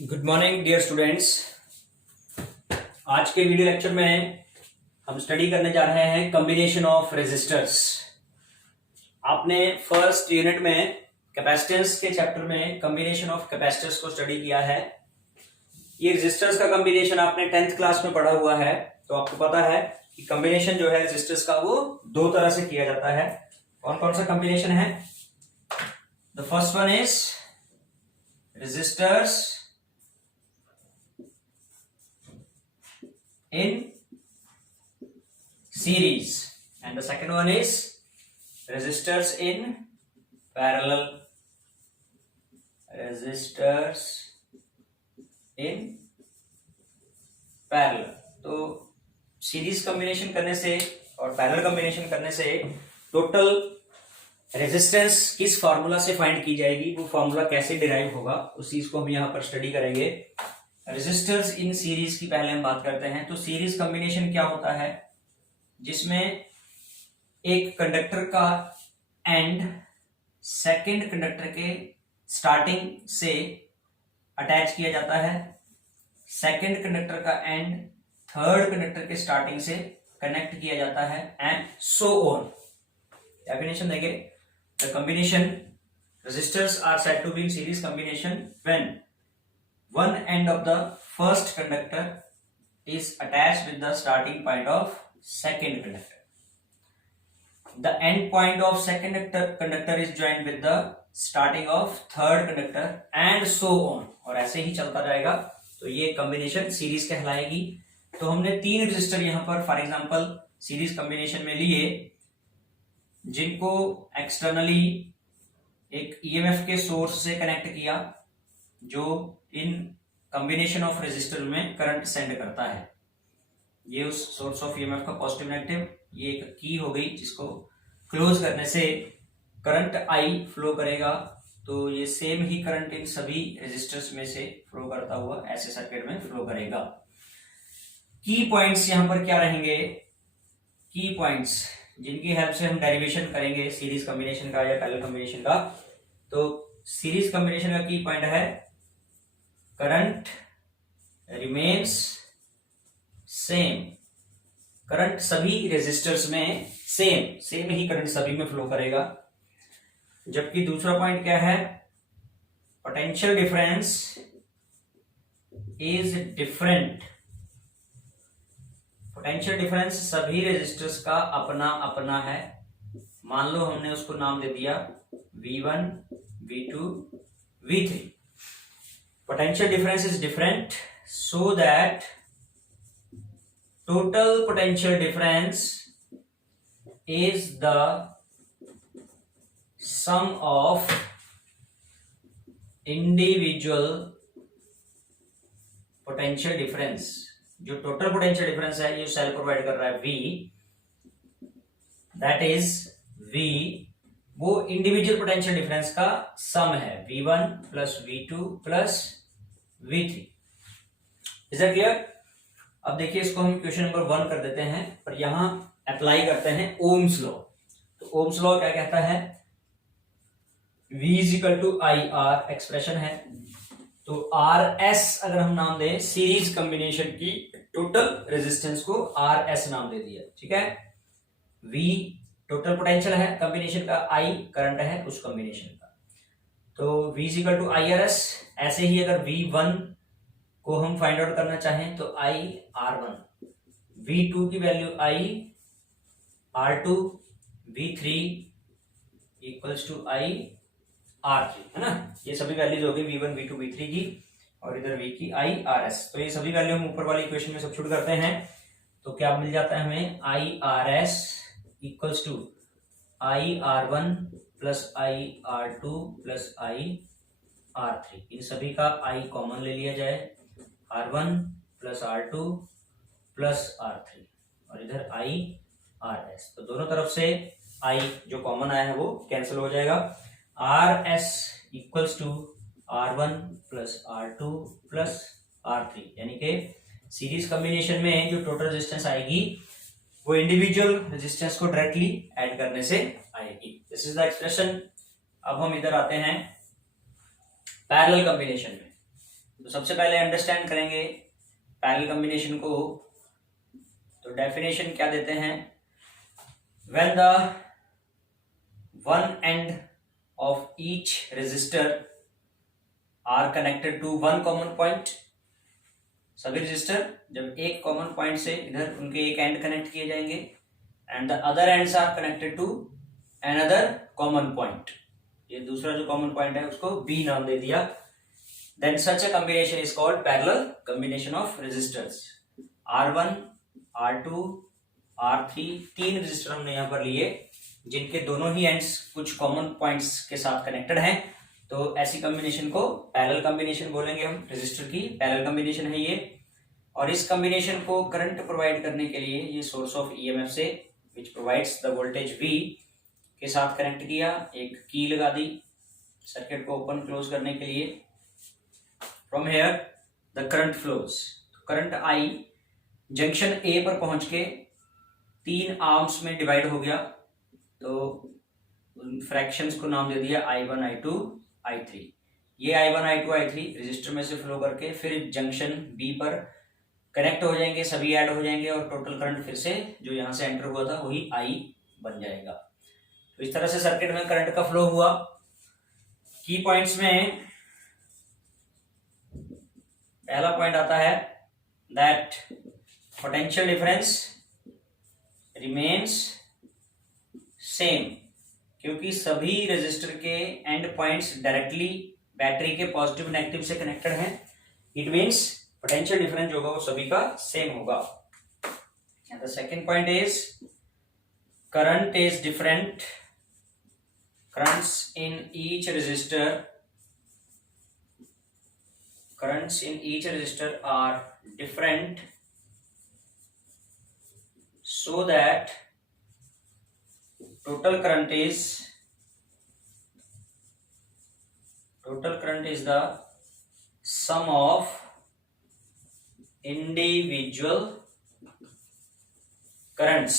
Good morning dear students. आज के video lecture में हम स्टडी करने जा रहे हैं कॉम्बिनेशन ऑफ रेजिस्टर्स। आपने फर्स्ट यूनिट में कैपेसिटेंस के चैप्टर में कॉम्बिनेशन ऑफ कैपेसिटर्स को स्टडी किया है। ये रेजिस्टर्स का कॉम्बिनेशन आपने 10th क्लास में पढ़ा हुआ है, तो आपको पता है कि कॉम्बिनेशन जो है रेजिस्टर्स का वो दो तरह से किया जाता है। कौन कौन सा कॉम्बिनेशन है? The first one is resistors in series and the second one is resistors in parallel. Resistors in parallel। तो सीरीज कॉम्बिनेशन करने से और पैरेलल कॉम्बिनेशन करने से टोटल रेजिस्टेंस किस फार्मूला से फाइंड की जाएगी, वो फार्मूला कैसे डिराइव होगा, उस चीज को हम यहां पर स्टडी करेंगे। रेजिस्टर्स इन सीरीज की पहले हम बात करते हैं। तो सीरीज कॉम्बिनेशन क्या होता है? जिसमें एक कंडक्टर का एंड सेकंड कंडक्टर के स्टार्टिंग से अटैच किया जाता है, सेकंड कंडक्टर का एंड थर्ड कंडक्टर के स्टार्टिंग से कनेक्ट किया जाता है, एंड सो ऑन। डेफिनेशन देंगे। The combination resistors are said to be in series combination when one end of the first conductor is attached with the starting point of second conductor. The end point of second conductor is joined with the starting of third conductor and so on, और ऐसे ही चलता जाएगा। तो ये combination series कहलाएगी। तो हमने तीन रेजिस्टर यहाँ पर फॉर एग्जांपल सीरीज कॉम्बिनेशन में लिए, जिनको एक्सटर्नली एक ईएमएफ के सोर्स से कनेक्ट किया, जो इन कॉम्बिनेशन ऑफ रेजिस्टर में करंट सेंड करता है। ये उस सोर्स ऑफ ईएमएफ का पॉजिटिव नेगेटिव, ये एक की हो गई जिसको क्लोज करने से करंट आई फ्लो करेगा। तो ये सेम ही करंट इन सभी रेजिस्टर्स में से फ्लो करता हुआ ऐसे सर्किट में फ्लो करेगा। की पॉइंट्स यहां पर क्या रहेंगे? की पॉइंट्स जिनकी हेल्प से हम डेरिवेशन करेंगे सीरीज कॉम्बिनेशन का या पैरेलल कॉम्बिनेशन का। तो सीरीज कॉम्बिनेशन का की पॉइंट है करंट रिमेन्स सेम। करंट सभी रेजिस्टर्स में सेम ही करंट सभी में फ्लो करेगा। जबकि दूसरा पॉइंट क्या है? Potential difference is different. Potential difference सभी रेजिस्टर्स का अपना अपना है। मान लो हमने उसको नाम दे दिया V1, V2, V3। Potential difference is different so that total potential difference is the sum of individual potential difference। जो total potential difference है ये सेल प्रोवाइड कर रहा है V, that is V, वो इंडिविजुअल पोटेंशियल डिफरेंस का सम है, V1 plus V2 plus V3। Is that clear? अब देखिए इसको हम क्वेश्चन नंबर 1 कर देते हैं, पर यहां अप्लाई करते हैं ओम्स लॉ। तो ओम्स लॉ क्या कहता है? V is equal to I R expression है। तो आर एस अगर हम नाम दें सीरीज कॉम्बिनेशन की टोटल रेजिस्टेंस को आर एस नाम दे दिया, ठीक है। V टोटल पोटेंशियल है कॉम्बिनेशन का, I करंट है उस कॉम्बिनेशन का। तो V is equal to I R S. ऐसे ही अगर V1 को हम फाइंड आउट करना चाहें तो I R1, V2 की value I R2, V3 equals to I R3, है ना। ये सभी वैल्यूज हो गई V1, V2, V3 की, और इधर V की I RS। तो ये सभी वैल्यू हम ऊपर वाली इक्वेशन में सब्स्टिट्यूट करते हैं, तो क्या मिल जाता है हमें? I RS equals to I R1 plus I R2 plus I R3। इन सभी का I कॉमन ले लिया जाए, R1 plus R2 plus R3, और इधर I RS। तो दोनों तरफ से I जो कॉमन आया है वो कैंसिल हो जाएगा। RS equals to R1 plus R2 plus R3, यानी कि सीरीज कॉम्बिनेशन में जो टोटल रेजिस्टेंस आएगी वो इंडिविजुअल रेजिस्टेंस को डायरेक्टली ऐड करने से आएगी। This is the expression. अब हम इधर आते हैं पैरेलल कॉम्बिनेशन में। तो सबसे पहले अंडरस्टैंड करेंगे पैरेलल कॉम्बिनेशन को। तो डेफिनेशन क्या देते हैं, when the one end of each resistor are connected to one common point, सभी रजिस्टर जब एक कॉमन पॉइंट से इधर उनके एक एंड कनेक्ट किए जाएंगे and the other ends are connected to another common point, ये दूसरा जो कॉमन पॉइंट है उसको बी नाम दे दिया, then such a combination is called parallel combination of resistors. R1, R2, R3 तीन रजिस्टर हमने यहाँ पर लिए जिनके दोनों ही एंड्स कुछ कॉमन पॉइंट्स के साथ कनेक्टेड हैं, तो ऐसी कॉम्बिनेशन को पैरेलल कॉम्बिनेशन बोलेंगे हम। रेजिस्टर की पैरेलल कॉम्बिनेशन है ये, और इस कॉम्बिनेशन को करंट प्रोवाइड करने के लिए ये सोर्स ऑफ ईएमएफ से which provides the voltage V के साथ कनेक्ट किया, एक की लगा दी सर्किट को ओपन क्लोज करने के लिए। From here the current flows, current I junction A पर पहुंच के तीन आर्म्स में डिवाइड हो गया, तो उन फ्रैक्शंस को नाम दे दिया I1, I2, I3। ये I1, I2, I3 रजिस्टर में से फ्लो करके फिर जंक्शन B पर कनेक्ट हो जाएंगे, सभी ऐड हो जाएंगे और टोटल करंट फिर से जो यहां से एंटर हुआ था वही I बन जाएगा। तो इस तरह से सर्किट में करंट का फ्लो हुआ। की पॉइंट्स में पहला पॉइंट आता है that potential difference remains same, क्योंकि सभी रेजिस्टर के एंड पॉइंट्स डायरेक्टली बैटरी के पॉजिटिव नेगेटिव से कनेक्टेड हैं, इट मीन्स पोटेंशियल डिफरेंस जो होगा वो सभी का सेम होगा। The second point is current is different, currents in each resistor are different so that total current is the sum of individual currents,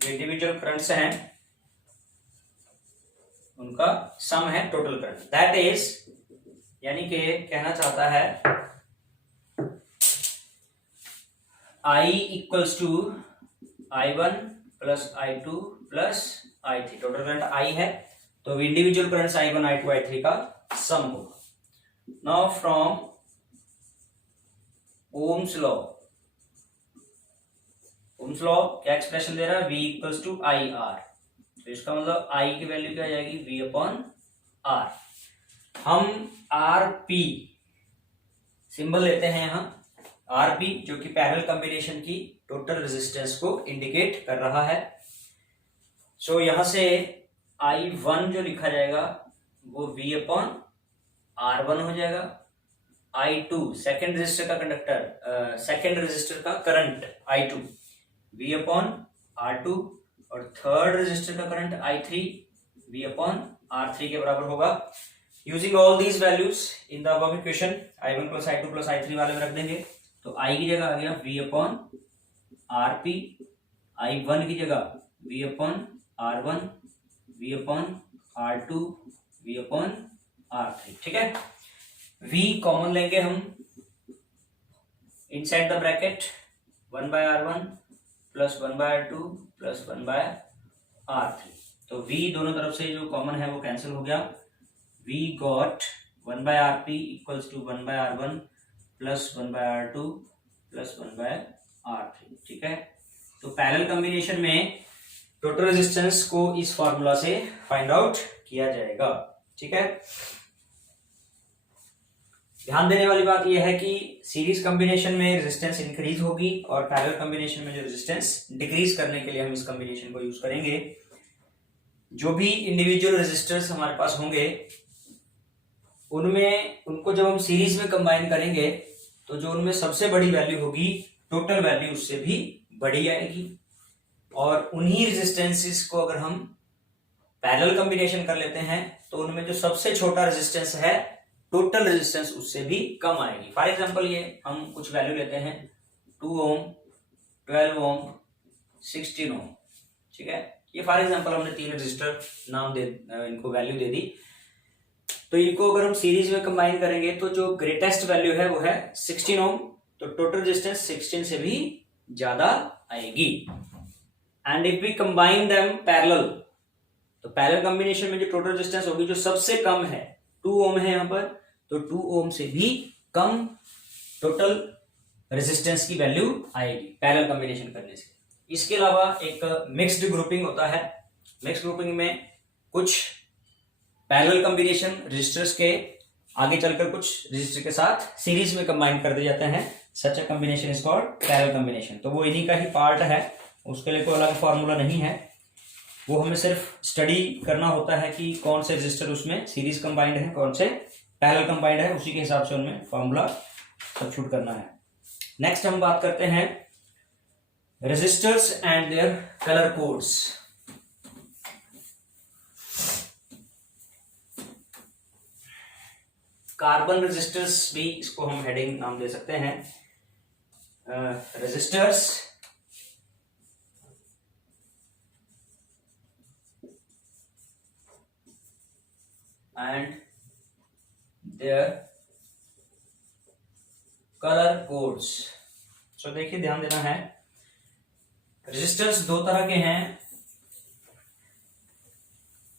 जो individual currents हैं उनका सम है टोटल करंट। दैट इज, यानी कि कहना चाहता है I equals to I1 plus I2 plus I3, total current I है तो individual currents I1, I2, I3 का सम होगा। Now from Ohm's law, ohms law क्या एक्सप्रेशन दे रहा है, V इक्वल्स टू IR, तो इसका मतलब I की वैल्यू क्या आ जाएगी, V अपॉन R। हम RP सिंबल लेते हैं यहाँ, RP जो कि पैरेलल कॉम्बिनेशन की टोटल रेजिस्टेंस को इंडिकेट कर रहा है। सो यहां से I1 जो लिखा जाएगा वो V अपॉन R1 हो जाएगा। I2 सेकेंड रेजिस्टर का कंडक्टर, सेकेंड रेजिस्टर का current I2 V upon R2, और थर्ड रेजिस्टर का current I3 V upon R3 के बराबर होगा। Using all these values in the above equation I1 plus I2 plus I3 वाले में रख देंगे, तो I की जगह आ गया V अपॉन RP, I1 की जगह V upon R1, V upon R2, V upon R3। ठीक है, V कॉमन लेंगे हम inside the bracket 1/R1 plus 1/R2 plus 1/R3, तो V दोनों तरफ से जो कॉमन है वो कैंसिल हो गया। V got 1/RP equals to 1/R1 plus 1/R2 plus 1/R3। ठीक है, तो पैरेलल कॉम्बिनेशन में टोटल रेजिस्टेंस को इस फॉर्मूला से फाइंड आउट किया जाएगा। ठीक है, ध्यान देने वाली बात यह है कि सीरीज कॉम्बिनेशन में रेजिस्टेंस इंक्रीज होगी और पैरेलल कॉम्बिनेशन में जो रेजिस्टेंस डिक्रीज करने के लिए हम इस कॉम्बिनेशन को यूज करेंगे। जो भी इंडिविजुअल रेजिस्टर्स हमारे पास होंगे उनमें उनको जब हम सीरीज में कंबाइन करेंगे तो जो उनमें सबसे बड़ी वैल्यू होगी टोटल वैल्यू उससे भी बड़ी आएगी, और उन्हीं रेजिस्टेंसेस को अगर हम पैरेलल कॉम्बिनेशन कर लेते हैं तो उनमें जो सबसे छोटा रेजिस्टेंस है टोटल रेजिस्टेंस उससे भी कम आएगी। फॉर एग्जांपल ये हम कुछ वैल्यू लेते हैं 2 ओम, 12 ओम, 16 ओम। ठीक है, ये फॉर एग्जांपल हमने तीन रेजिस्टर नाम दे इनको वैल्यू दे दी। तो इनको अगर हम सीरीज में कंबाइन करेंगे तो जो ग्रेटेस्ट वैल्यू है वो है 16 ओम, तो टोटल रेजिस्टेंस 16 से भी ज्यादा आएगी। And if we combine them parallel, तो पैरेलल कॉम्बिनेशन में जो टोटल रेजिस्टेंस होगी जो सबसे कम है 2 ओम है यहां पर, तो 2 ओम से भी कम टोटल रेजिस्टेंस की वैल्यू आएगी पैरेलल कॉम्बिनेशन करने से। इसके अलावा एक मिक्स्ड ग्रुपिंग होता है। मिक्स्ड ग्रुपिंग में कुछ पैरेलल कॉम्बिनेशन रेजिस्टर्स के आगे चलकर कुछ रेजिस्टर के साथ सीरीज में कंबाइन कर दिए जाते हैं। Such a combination is called parallel combination. तो वो इन्हीं का ही पार्ट है, उसके लिए कोई अलग फॉर्मूला नहीं है, वो हमें सिर्फ स्टडी करना होता है कि कौन से रेजिस्टर उसमें सीरीज कंबाइंड है, कौन से पैरेलल कंबाइंड है, उसी के हिसाब से उनमें फॉर्मूला सब्स्टिट्यूट करना है। नेक्स्ट हम बात करते हैं resistors and their colour codes. Carbon resistors भी इसको हम हेडिंग नाम दे सकते हैं। Resistors and their colour codes. So देखिए, ध्यान देना है, रेजिस्टर्स दो तरह के हैं।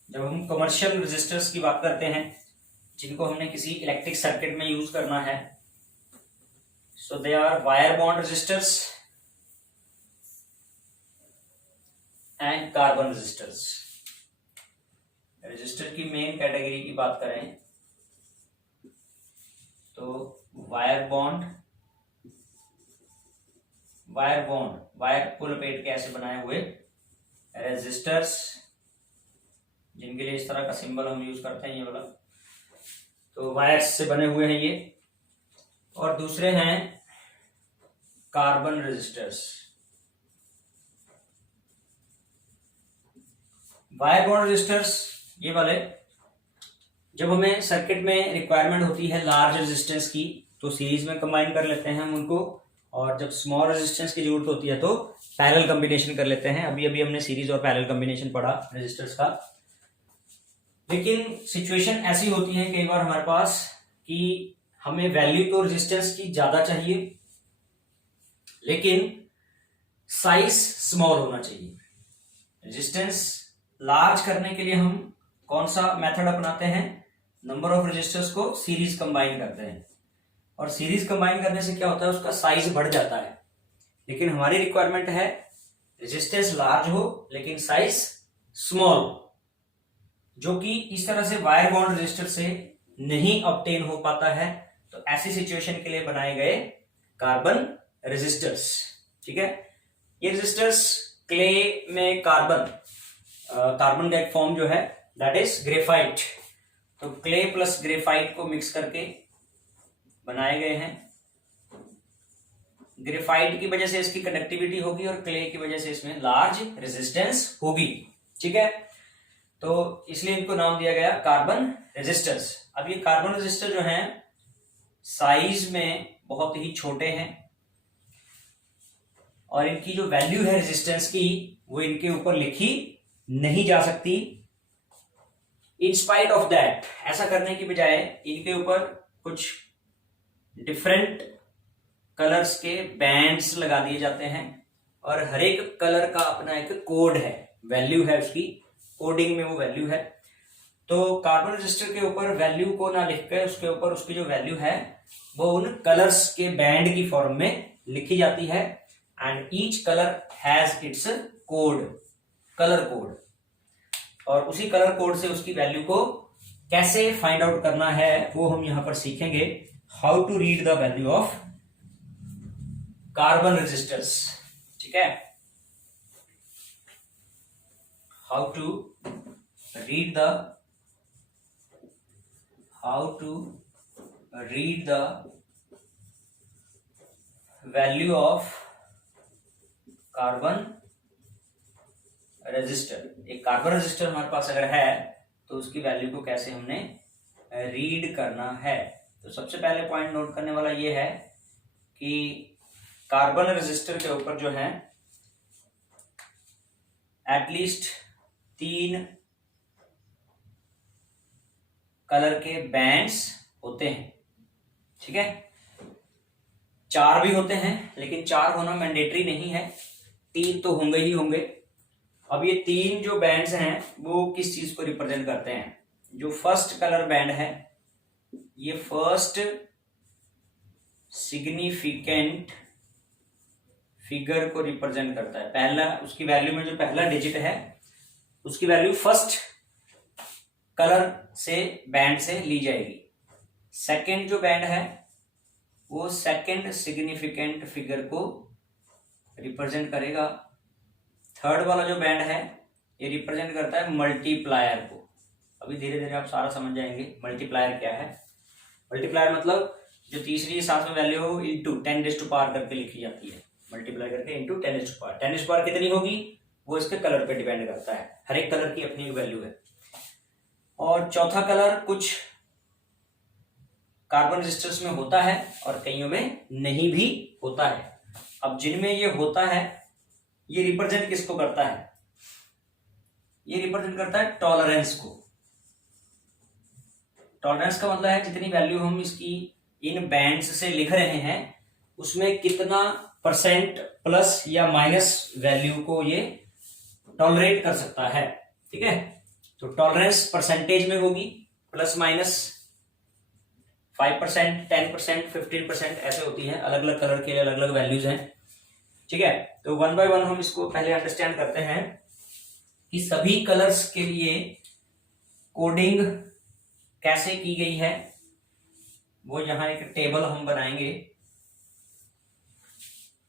जब हम कमर्शियल रेजिस्टर्स की बात करते हैं जिनको हमने किसी इलेक्ट्रिक सर्किट में यूज करना है, so they are wire bond resistors and carbon resistors. Resistor की मेन कैटेगरी की बात करें तो वायर को लपेट के ऐसे बनाए हुए रेजिस्टर्स, जिनके लिए इस तरह का सिंबल हम यूज करते हैं, ये वाला, तो वायर्स से बने हुए हैं ये। और दूसरे हैं carbon resistors. Wire bond resistors ये वाले, जब हमें सर्किट में रिक्वायरमेंट होती है लार्ज रेजिस्टेंस की तो सीरीज में कंबाइन कर लेते हैं हम उनको, और जब स्मॉल रेजिस्टेंस की जरूरत होती है तो पैरेलल कॉम्बिनेशन कर लेते हैं। अभी अभी हमने सीरीज और पैरेलल कॉम्बिनेशन पढ़ा रेजिस्टर्स का। लेकिन सिचुएशन ऐसी होती है कई बार हमारे पास कि हमें वैल्यू तो रेजिस्टेंस की ज्यादा चाहिए लेकिन साइज स्मॉल होना चाहिए। रेजिस्टेंस लार्ज करने के लिए हम कौन सा मेथड अपनाते हैं? नंबर ऑफ रेजिस्टर्स को सीरीज कंबाइन करते हैं, और सीरीज कंबाइन करने से क्या होता है, उसका साइज बढ़ जाता है। लेकिन हमारी रिक्वायरमेंट है रेजिस्टेंस लार्ज हो लेकिन साइज स्मॉल, जो कि इस तरह से वायर बॉन्ड रेजिस्टर से नहीं ऑब्टेन हो पाता है। तो ऐसी सिचुएशन के लिए बनाए गए कार्बन रेजिस्टर्स। ठीक है, ये रेजिस्टर्स क्ले में कार्बन का एक फॉर्म जो है दैट इज ग्रेफाइट, तो क्ले प्लस ग्रेफाइट को मिक्स करके बनाए गए हैं। ग्रेफाइट की वजह से इसकी कंडक्टिविटी होगी और क्ले की वजह से इसमें लार्ज रेजिस्टेंस होगी। ठीक है, तो इसलिए इनको नाम दिया गया कार्बन रेजिस्टर्स। अब ये कार्बन रेजिस्टर जो हैं साइज में बहुत ही छोटे हैं और इनकी जो वैल्यू है रेजिस्टेंस की वो इनके ऊपर लिखी नहीं जा सकती। इन स्पाइट ऑफ दैट, ऐसा करने की बजाय इनके ऊपर कुछ डिफरेंट कलर्स के बैंड्स लगा दिए जाते हैं और हर एक कलर का अपना एक कोड है, वैल्यू है, उसकी कोडिंग में वो वैल्यू है। तो कार्बन रेजिस्टर के ऊपर वैल्यू को ना लिखकर उसके ऊपर उसकी जो वैल्यू है वो उन कलर्स के बैंड की फॉर्म में लिखी जाती है। And each colour has its code, colour code, और उसी कलर कोड से उसकी वैल्यू को कैसे फाइंड आउट करना है वो हम यहां पर सीखेंगे। How to read the value of carbon resistors. ठीक है, how to read the value of carbon resistor. एक कार्बन रेजिस्टर हमारे पास अगर है तो उसकी वैल्यू को कैसे हमने रीड करना है। तो सबसे पहले पॉइंट नोट करने वाला ये है कि कार्बन रेजिस्टर के ऊपर जो है एटलीस्ट 3 कलर के बैंड्स होते हैं, ठीक है। 4 भी होते हैं, लेकिन 4 होना मैंडेटरी नहीं है, 3 तो होंगे ही होंगे। अब ये 3 जो बैंड्स हैं वो किस चीज को रिप्रेजेंट करते हैं? जो फर्स्ट कलर बैंड है ये फर्स्ट सिग्निफिकेंट फिगर को रिप्रेजेंट करता है। पहला उसकी वैल्यू में जो पहला डिजिट है उसकी वैल्यू फर्स्ट कलर से बैंड से ली जाएगी। सेकंड जो बैंड है वो सेकंड सिग्निफिकेंट फिगर को रिप्रेजेंट करेगा। थर्ड वाला जो बैंड है ये रिप्रेजेंट करता है मल्टीप्लायर को। अभी धीरे धीरे आप सारा समझ जाएंगे मल्टीप्लायर क्या है। मल्टीप्लायर मतलब जो तीसरी साथ में वैल्यू हो इंटू 10⁻⁴ करके लिखी जाती है, मल्टीप्लाई करके इंटू 10⁻⁴। 10⁻⁴ कितनी होगी वो इसके कलर पे डिपेंड करता है, हर एक कलर की अपनी एक वैल्यू है। और चौथा कलर कुछ कार्बन रेजिस्टर्स में होता है और कईयों में नहीं भी होता है। अब जिनमें ये होता है ये रिप्रेजेंट किसको करता है? ये रिप्रेजेंट करता है टॉलरेंस को। टॉलरेंस का मतलब है जितनी वैल्यू हम इसकी इन बैंड्स से लिख रहे हैं उसमें कितना परसेंट प्लस या माइनस वैल्यू को ये टॉलरेट कर सकता है, ठीक है। तो टॉलरेंस परसेंटेज में होगी, प्लस माइनस 5%, 10%, 15% ऐसे होती है। अलग अलग कलर के अलग अलग वैल्यूज हैं, ठीक है। तो 1 बाय 1 हम इसको पहले अंडरस्टैंड करते हैं कि सभी कलर्स के लिए कोडिंग कैसे की गई है। वो यहां एक टेबल हम बनाएंगे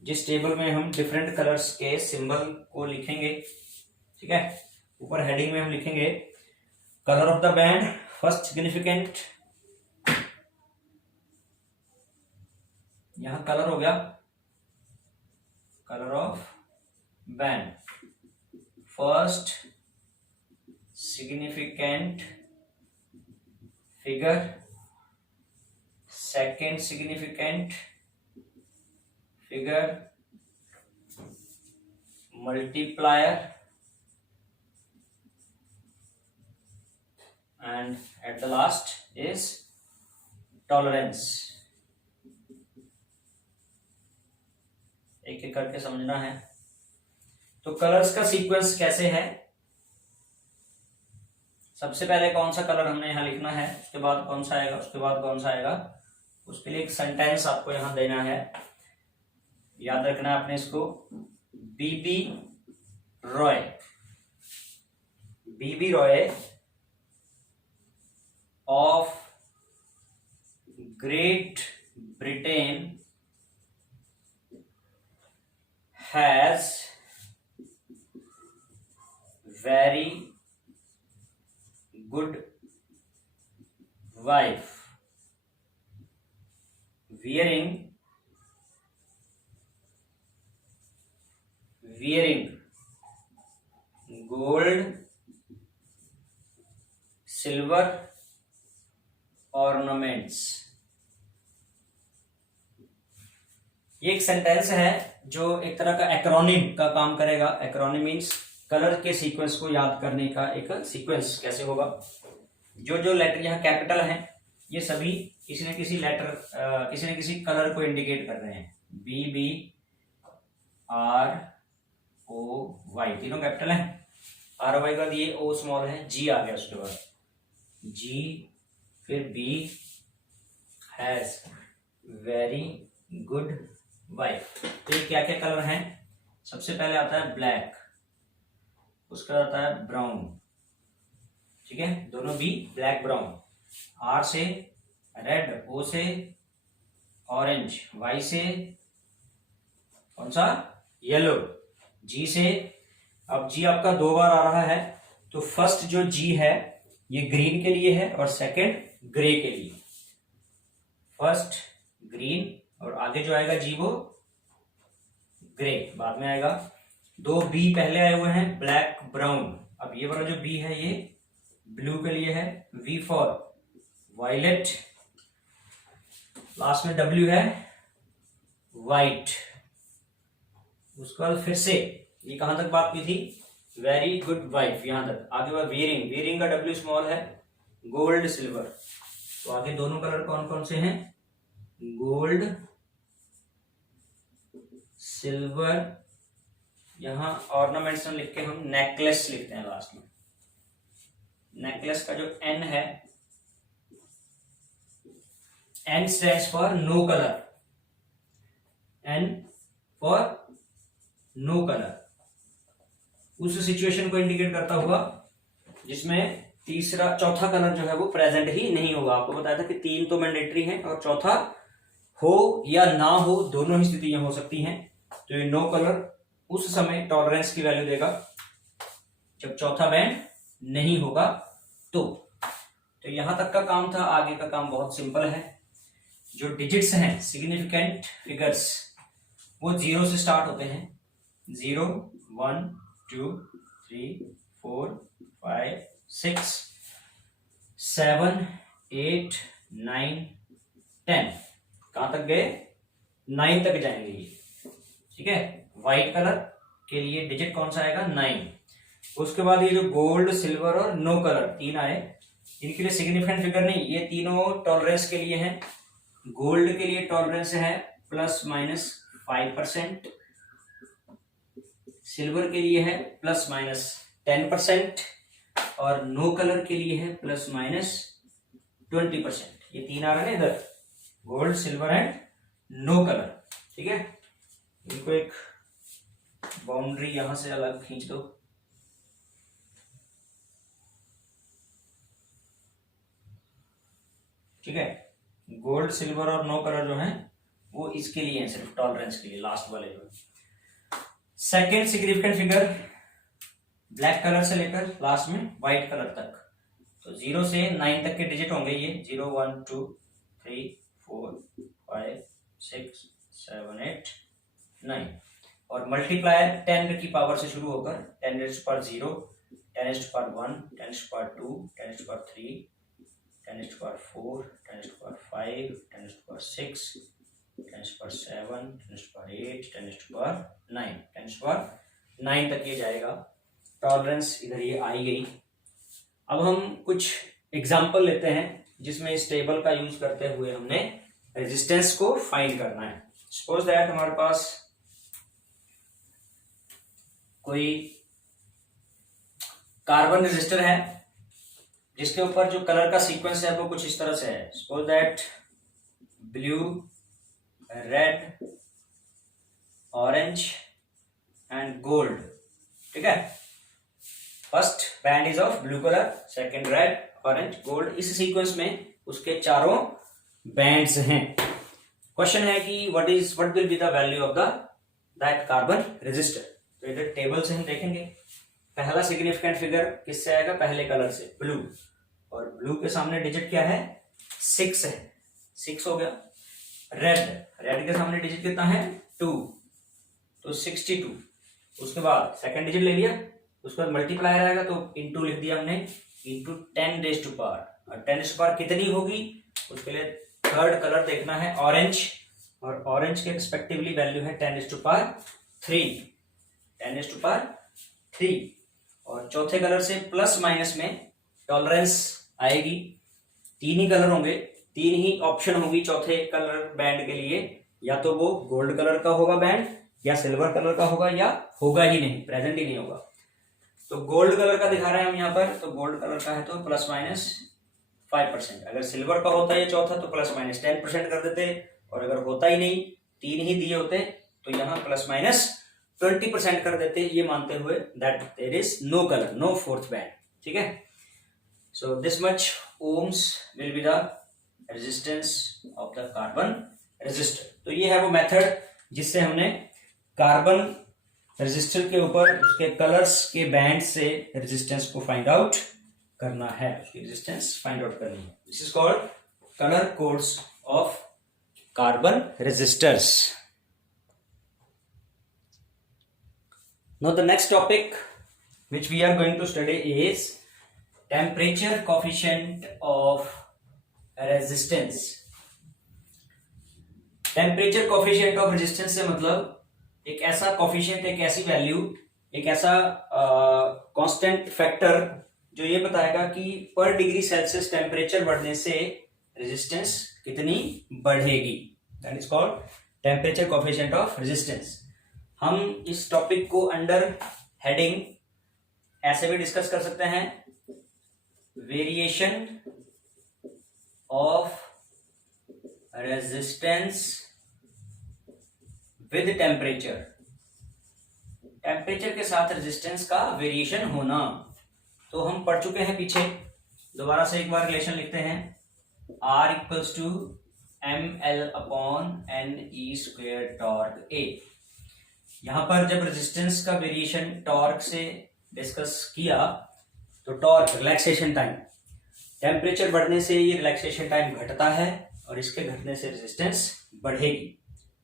जिस टेबल में हम डिफरेंट कलर्स के सिंबल को लिखेंगे, ठीक है। ऊपर हेडिंग में हम लिखेंगे colour of the band, first significant, यहां कलर हो गया colour of band, first significant figure, second significant figure, multiplier and at the last is tolerance। एक एक करके समझना है। तो कलर्स का सीक्वेंस कैसे है? सबसे पहले कौन सा कलर हमने यहां लिखना है, उसके बाद कौन सा आएगा, उसके बाद कौन सा आएगा, उसके लिए एक सेंटेंस आपको यहां देना है। याद रखना है आपने इसको, बीबी रॉय, बीबी Roy of Great Britain has very good wife wearing gold, silver ornaments. ये एक सेंटेंस है जो एक तरह का एक्रोनिम का काम करेगा। एक्रोनिम मीन्स कलर के सीक्वेंस को याद करने का एक सीक्वेंस कैसे होगा। जो जो लेटर यहाँ कैपिटल हैं ये सभी किसी न किसी लेटर किसी न किसी कलर को इंडिकेट कर रहे हैं। B B R O Y तीनों कैपिटल हैं। आर ओ वाई का ये ओ स्मॉल है, जी आ गया उसके बाद, जी फिर B has very good wife. तो ये क्या क्या कलर हैं? सबसे पहले आता है ब्लैक, उसका आता है ब्राउन, ठीक है, दोनों बी ब्लैक ब्राउन। आर से रेड, ओ से ऑरेंज, वाई से कौन सा येलो, जी से, अब जी आपका 2 बार आ रहा है तो फर्स्ट जो जी है ये ग्रीन के लिए है और सेकंड ग्रे के लिए। फर्स्ट ग्रीन और आगे जो आएगा जी वो ग्रे बाद में आएगा। 2 बी पहले आए हुए हैं, ब्लैक ब्राउन। अब ये वाला जो बी है ये ब्लू के लिए है, वी फॉर वायलेट, लास्ट में डब्ल्यू है वाइट। उसके बाद फिर से ये कहां तक बात की थी, वेरी गुड वाइफ, यहां तक। आगे बाद वियरिंग, वियरिंग का डब्ल्यू स्मॉल है, गोल्ड सिल्वर। तो आगे दोनों कलर कौन कौन से हैं, गोल्ड सिल्वर। यहां ऑर्नामेंट्स में लिख के हम नेकलेस लिखते हैं लास्ट में। नेकलेस का जो एन है, N stands for no colour, N for no colour. उस सिचुएशन को इंडिकेट करता हुआ जिसमें चौथा कलर जो है वो प्रेजेंट ही नहीं होगा। आपको बताया था कि 3 तो मैंडेटरी हैं और चौथा हो या ना हो, दोनों ही स्थितियां हो सकती हैं। तो ये नो कलर उस समय टॉलरेंस की वैल्यू देगा जब चौथा बैंड नहीं होगा। तो यहां तक का काम था। आगे का काम बहुत सिंपल है। जो डिजिट्स हैं, सिग्निफिकेंट फिगर्स, वो 0 से स्टार्ट होते हैं। 0, 1, 2, 3, 4, 5, 6, 7, 8, 9, 10। कहां तक गए, 9 तक जाएंगे ये, ठीक है। व्हाइट कलर के लिए डिजिट कौन सा आएगा, 9। उसके बाद ये जो गोल्ड, सिल्वर और नो कलर 3 आए, इनके लिए सिग्निफिकेंट फिगर नहीं, ये तीनों टॉलरेंस के लिए हैं। गोल्ड के लिए टॉलरेंस है ±5%, सिल्वर के लिए है ±10%, और नो कलर के लिए है ±20%। ये 3 आ रहे हैं इधर, gold, silver and no colour, ठीक है। इनको एक बाउंड्री यहां से अलग खींच दो। ठीक है, गोल्ड, सिल्वर और नो कलर जो है वो इसके लिए है, सिर्फ टॉलरेंस के लिए, लास्ट वाले जो है। Second significant figure black colour से लेकर लास्ट में व्हाइट कलर तक। तो 0 से 9 तक के डिजिट होंगे ये, 0, 1, 2, 3, 4, 5, 6, 7, 8, 9। और मल्टीप्लायर 10 की पावर से शुरू होकर 10⁻0, 10⁻1, 10⁻2, 10⁻3, 10⁻4, 10⁻5, 10⁻6, 10⁻7, 10⁻8, 10⁻9, 10⁻9 तक ये जाएगा। टॉलरेंस इधर ये आई गई। अब हम कुछ एग्जाम्पल लेते हैं जिसमें इस टेबल का यूज करते हुए हमने रेजिस्टेंस को फाइंड करना है। सपोज दैट हमारे पास कोई कार्बन रेजिस्टर है जिसके ऊपर जो कलर का सीक्वेंस है वो कुछ इस तरह से है। Suppose that blue, red, orange and gold, ठीक है। First band is of blue colour, second red, orange, gold. इस सीक्वेंस में उसके चारों बैंड्स हैं। क्वेश्चन है कि what will be the value of that carbon resistor. तो इधर टेबल से हम देखेंगे। पहला सिग्निफिकेंट फिगर किससे आएगा, पहले कलर से, ब्लू। और ब्लू के सामने डिजिट क्या है, 6 है, 6 हो गया। रेड के सामने डिजिट कितना है, 2, तो 62। उसके बाद सेकंड डिजिट ले लिया, उसके बाद मल्टीप्लायर आएगा तो इंटू लिख दिया हमने, इंटू 10⁻⁴। और 10⁻⁴ कितनी होगी, उसके लिए थर्ड कलर देखना है, ऑरेंज। और ऑरेंज के रिस्पेक्टिवली वैल्यू है 10⁻3, 10⁻3। और चौथे कलर से प्लस माइनस में टॉलरेंस आएगी। 3 ही कलर होंगे, 3 ही ऑप्शन होगी चौथे कलर बैंड के लिए, या तो वो गोल्ड कलर का होगा बैंड, या सिल्वर कलर का होगा, या होगा ही नहीं, प्रेजेंट ही नहीं होगा। तो गोल्ड कलर का दिखा रहे हैं हम यहाँ पर, तो गोल्ड कलर का है तो ±5%। अगर सिल्वर का होता है ये चौथा तो ±10% कर देते, और अगर होता ही नहीं, 3 ही दिए होते, तो यहाँ ±20% कर देते, ये मानते हुए that there is no colour, no fourth band, ठीक है। So this much ohms will be the resistance of the carbon resistor. तो ये है वो मेथड जिससे हमने कार्बन रेजिस्टर के ऊपर उसके कलर्स के बैंड से रेजिस्टेंस को फाइंड आउट करना है, उसकी रेजिस्टेंस फाइंड आउट करनी है। This is called colour codes of carbon resistors. Now the next topic which we are going to study is temperature coefficient of resistance. Temperature coefficient of resistance से मतलब एक ऐसा coefficient, एक ऐसी value, एक ऐसा कांस्टेंट फैक्टर जो ये बताएगा कि पर डिग्री सेल्सियस टेम्परेचर बढ़ने से रेजिस्टेंस कितनी बढ़ेगी, that is called temperature coefficient of resistance. हम इस टॉपिक को अंडर हेडिंग ऐसे भी डिस्कस कर सकते हैं, variation of resistance with temperature, temperature के साथ रेजिस्टेंस का वेरिएशन होना। तो हम पढ़ चुके हैं पीछे, दोबारा से एक बार रिलेशन लिखते हैं, R equals to ml upon NE² torque A। यहां पर जब रेजिस्टेंस का वेरिएशन टॉर्क से डिस्कस किया तो टॉर्क रिलैक्सेशन टाइम, टेम्परेचर बढ़ने से ये रिलैक्सेशन टाइम घटता है और इसके घटने से रेजिस्टेंस बढ़ेगी।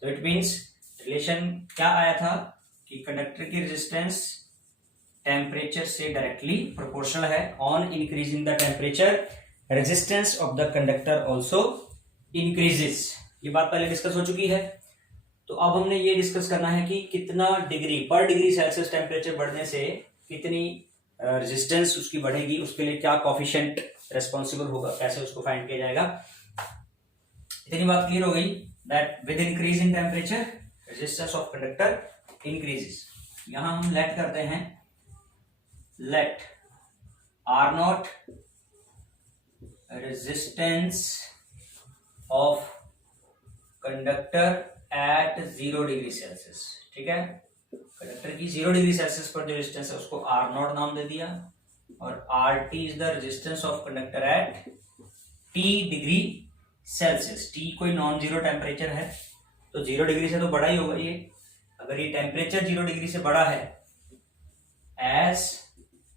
तो इट मींस रिलेशन क्या आया था कि कंडक्टर की रेजिस्टेंस टेम्परेचर से डायरेक्टली प्रोपोर्शनल है। On increasing the temperature resistance of the conductor also increases. ये बात पहले डिस्कस हो चुकी है। तो अब हमने ये डिस्कस करना है कि कितना डिग्री पर डिग्री सेल्सियस टेम्परेचर बढ़ने से कितनी रेजिस्टेंस उसकी बढ़ेगी, उसके लिए क्या कोएफिशिएंट रेस्पॉन्सिबल होगा, कैसे उसको फाइंड किया जाएगा। इतनी बात क्लियर हो गई that with increase in temperature resistance of conductor increases. यहां हम लेट करते हैं, let R0 resistance of conductor at 0 degree Celsius. ठीक है, कंडक्टर की 0 डिग्री सेल्सियस पर जो रेजिस्टेंस है उसको R0 नाम दे दिया, और RT is the resistance of conductor eight T degree Celsius. T कोई नॉन जीरो टेम्परेचर है, तो 0 डिग्री से तो बड़ा ही होगा ये। अगर ये टेम्परेचर 0 डिग्री से बड़ा है, as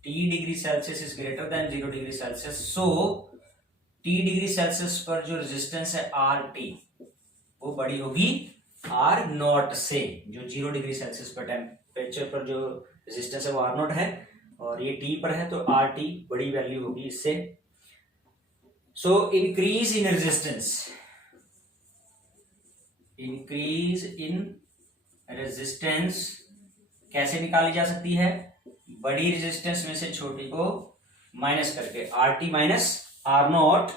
T degree Celsius is greater than 0 degree Celsius, so T degree Celsius पर जो रेजिस्टेंस है RT वो बड़ी होगी R0 से। जो 0 डिग्री सेल्सियस पर टेम्परेचर पर जो रेजिस्टेंस है वो R0 है और ये T पर है, तो RT बड़ी वैल्यू होगी इससे। So increase in resistance, increase in resistance कैसे निकाली जा सकती है, बड़ी रेजिस्टेंस में से छोटी को माइनस करके। RT minus R0,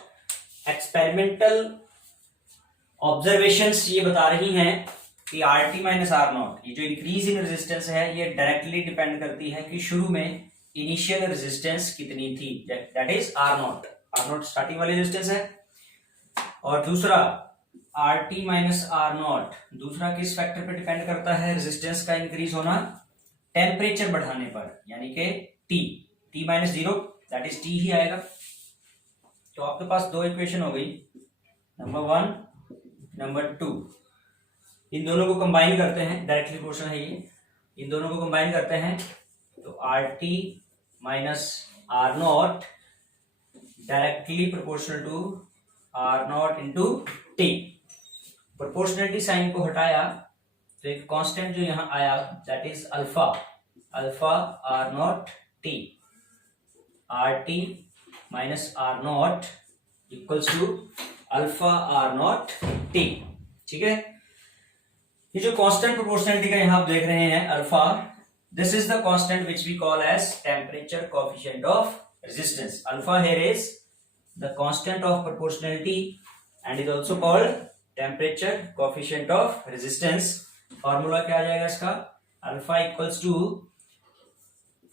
experimental observations ये बता रही हैं कि RT माइनस R0, ये जो इंक्रीज इन रेजिस्टेंस है ये डायरेक्टली डिपेंड करती है कि शुरू में इनिशियल रेजिस्टेंस कितनी थी, दैट इज R0 स्टार्टिंग वाली रेजिस्टेंस है। और दूसरा RT माइनस R0 दूसरा किस फैक्टर पे डिपेंड करता है, रेजिस्टेंस का इंक्रीज होना टेम्परेचर बढ़ाने पर, यानी कि T minus 0 that is T ही आएगा। तो आपके पास दो इक्वेशन हो गई, नंबर 1 नंबर 2। इन दोनों को कंबाइन करते हैं, डायरेक्टली प्रोपोर्शनल है ये, इन दोनों को कंबाइन करते हैं तो RT minus R0 directly proportional to R0 into T। Proportionality sign को हटाया तो एक कांस्टेंट जो यहां आया that is alpha, alpha R0 T, RT minus R0 equals to alpha R0 T। ठीक है, ये जो कांस्टेंट प्रोपोर्शनलिटी का यहां आप देख रहे हैं alpha, this is the constant which we call as temperature coefficient of resistance. Alpha here is the constant of proportionality and is also called temperature coefficient of resistance. Formula क्या आ जाएगा इसका, alpha equals to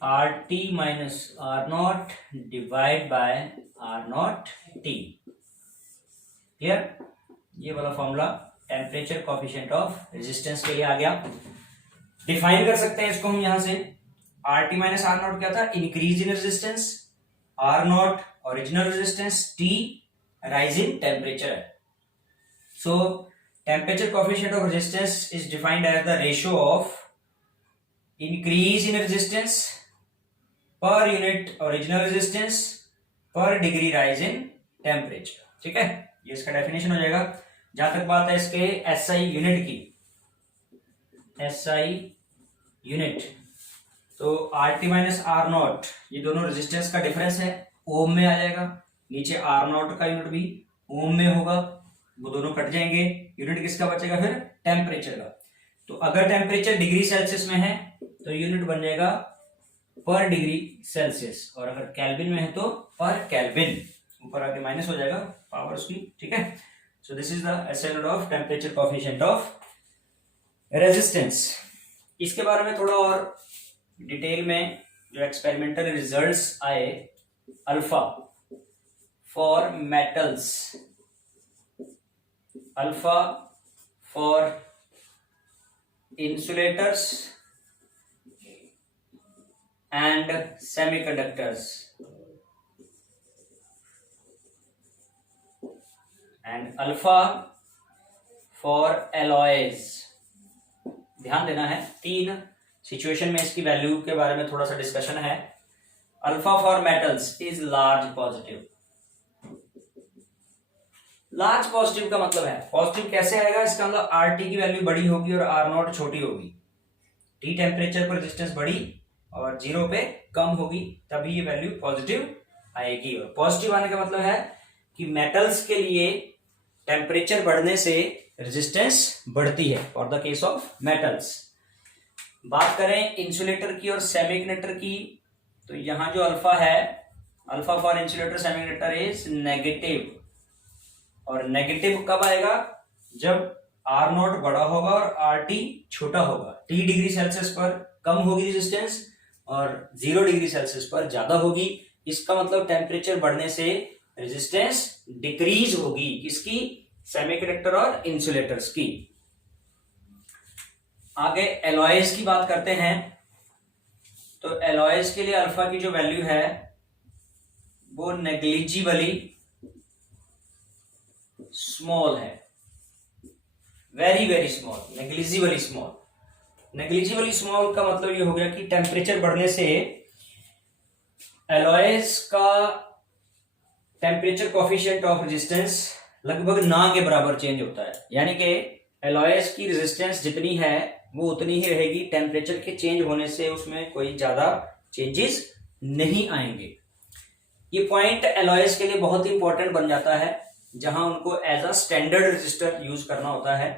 RT minus R0 divide by R0 T। Clear, ये वाला formula temperature coefficient of resistance के लिए आ गया। Define कर सकते हैं इसको हम यहां से, RT माइनस R0 क्या था, increase in resistance, R0 original resistance, T rise in temperature. So temperature coefficient of resistance is defined as the ratio of increase in resistance per unit original resistance per degree rise in temperature. ठीक है, ये इसका definition हो जाएगा। जहां तक बात है इसके SI यूनिट की, SI यूनिट, तो RT माइनस R0 ये दोनों रेजिस्टेंस का डिफरेंस है, ओम में आ जाएगा। नीचे R0 का यूनिट भी ओम में होगा, वो दोनों कट जाएंगे, यूनिट किसका बचेगा फिर, टेम्परेचर का। तो अगर टेम्परेचर डिग्री सेल्सियस में है तो यूनिट बन जाएगा पर डिग्री सेल्सियस, और अगर केल्विन में है तो पर केल्विन, ऊपर आके माइनस हो जाएगा पावर उसकी, ठीक है। So this is the SI unit of temperature coefficient of resistance. इसके बारे में थोड़ा और डिटेल में जो एक्सपेरिमेंटल रिजल्ट्स आए, alpha for metals, alpha for insulators and semiconductors and alpha for alloys। ध्यान देना है, 3 सिचुएशन में इसकी वैल्यू के बारे में थोड़ा सा डिस्कशन है। Alpha for metals is large positive. Large positive का मतलब है, पॉजिटिव कैसे आएगा, इसका मतलब आर टी की वैल्यू बड़ी होगी और आर नॉट छोटी होगी। टी टेम्परेचर पर रेजिस्टेंस बड़ी और 0 पे कम होगी, तभी ये वैल्यू पॉजिटिव आएगी। और पॉजिटिव आने का मतलब है कि मेटल्स के लिए टेम्परेचर बढ़ने से रेजिस्टेंस बढ़ती है, for the case of metals. बात करें इंसुलेटर की और सेमीकंडक्टर की, तो यहां जो अल्फा है, alpha for insulator semiconductor is negative. और नेगेटिव कब आएगा, जब आर नॉट बड़ा होगा और आर टी छोटा होगा। टी डिग्री सेल्सियस पर कम होगी रेजिस्टेंस और 0 डिग्री सेल्सियस पर ज्यादा होगी। इसका मतलब टेम्परेचर बढ़ने से रेजिस्टेंस डिक्रीज होगी, किसकी, सेमीकंडक्टर और इंसुलेटर्स की। आगे एलॉयज की बात करते हैं, तो एलॉयज के लिए अल्फा की जो वैल्यू है वो नेग्लिजिबली स्मॉल है, very very small, negligibly small. Negligibly small का मतलब ये हो गया कि टेम्परेचर बढ़ने से एलॉयज का टेम्परेचर कोएफिशिएंट ऑफ रेजिस्टेंस लगभग ना के बराबर चेंज होता है। यानी कि एलॉयज की रेजिस्टेंस जितनी है वो उतनी ही रहेगी, टेम्परेचर के चेंज होने से उसमें कोई ज्यादा चेंजेस नहीं आएंगे। ये पॉइंट एलॉयज के लिए बहुत ही इंपॉर्टेंट बन जाता है, जहां उनको as a standard resistor use करना होता है।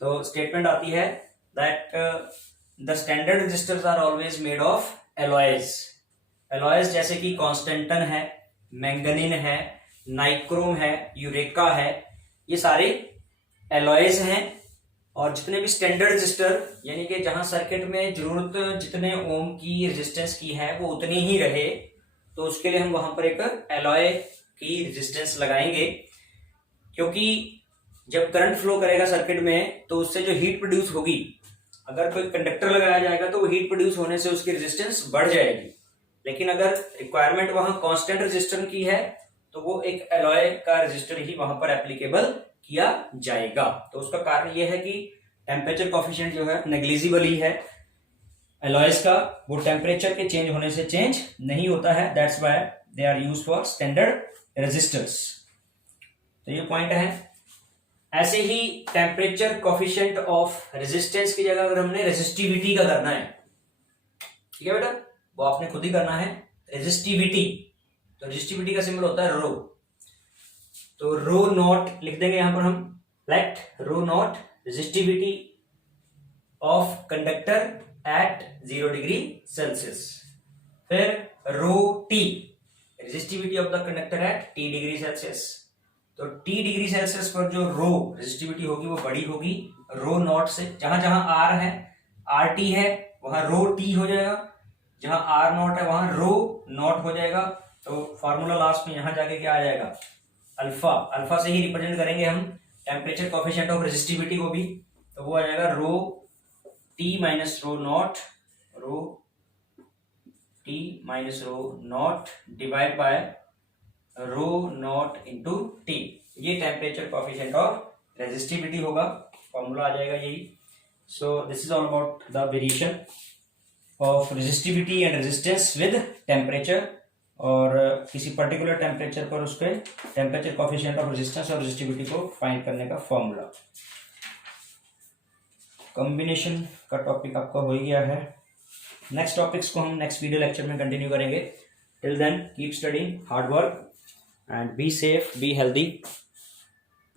तो स्टेटमेंट आती है that the standard resistors are always made of alloys. Alloys जैसे कि कॉन्स्टेंटन है, मैंगनीन है, नाइक्रोम है, यूरेका है, ये सारे एलॉयज हैं। और जितने भी स्टैंडर्ड रेजिस्टर, यानी कि जहां सर्किट में जरूरत जितने ओम की रेजिस्टेंस की है वो उतनी ही रहे, तो उसके लिए हम वहां पर एक एलॉय की रेजिस्टेंस लगाएंगे। क्योंकि जब करंट फ्लो करेगा सर्किट में तो उससे जो हीट प्रोड्यूस होगी, अगर कोई कंडक्टर लगाया जाएगा तो वो हीट प्रोड्यूस होने से उसकी रेजिस्टेंस बढ़ जाएगी। लेकिन अगर रिक्वायरमेंट वहां कांस्टेंट रेजिस्टर की है तो वो एक एलॉय का रेजिस्टर ही वहां पर एप्लीकेबल किया जाएगा। तो उसका कारण यह है कि टेम्परेचर कोएफिशिएंट जो है नेग्लिजिबल है एलॉयज का, वो टेम्परेचर के चेंज होने से चेंज नहीं होता है। That's why they are used for standard resistors. तो ये पॉइंट है। ऐसे ही टेम्परेचर कोएफिशिएंट ऑफ रेजिस्टेंस की जगह अगर हमने रेजिस्टिविटी का करना है, ठीक है बेटा, वो आपने खुद ही करना है, रेजिस्टिविटी। तो रेजिस्टिविटी का सिंबल होता है रो, तो रो नॉट लिख देंगे यहां पर हम, let rho naught resistivity of conductor at 0 degree Celsius. फिर rho T, resistivity of the conductor at T degree Celsius. तो टी डिग्री सेल्सियस पर जो रो रेजिस्टिविटी होगी वो बड़ी होगी रो नॉट से। जहां जहां आर है, आर टी है, वहां रो टी हो जाएगा, जहां आर नॉट है वहां रो नॉट हो जाएगा। तो फॉर्मूला लास्ट में यहां जाके क्या आ जाएगा, अल्फा। अल्फा से ही रिप्रेजेंट करेंगे हम टेम्परेचर कोएफिशिएंट ऑफ रेजिस्टिविटी को भी, तो वो आ जाएगा rho t minus rho naught, rho t minus rho naught divide by rho naught into t. ये टेम्परेचर कोएफिशिएंट ऑफ रेजिस्टिविटी होगा, फॉर्मूला आ जाएगा यही। So this is all about the variation of resistivity and resistance with temperature, और किसी particular temperature पर उसके temperature coefficient of resistance और रेजिस्टिविटी को फाइंड करने का फॉर्मूला। कॉम्बिनेशन का टॉपिक आपका हो ही गया है। नेक्स्ट टॉपिक्स को हम नेक्स्ट वीडियो लेक्चर में कंटिन्यू करेंगे। Till then keep studying, hard work and be safe, be healthy.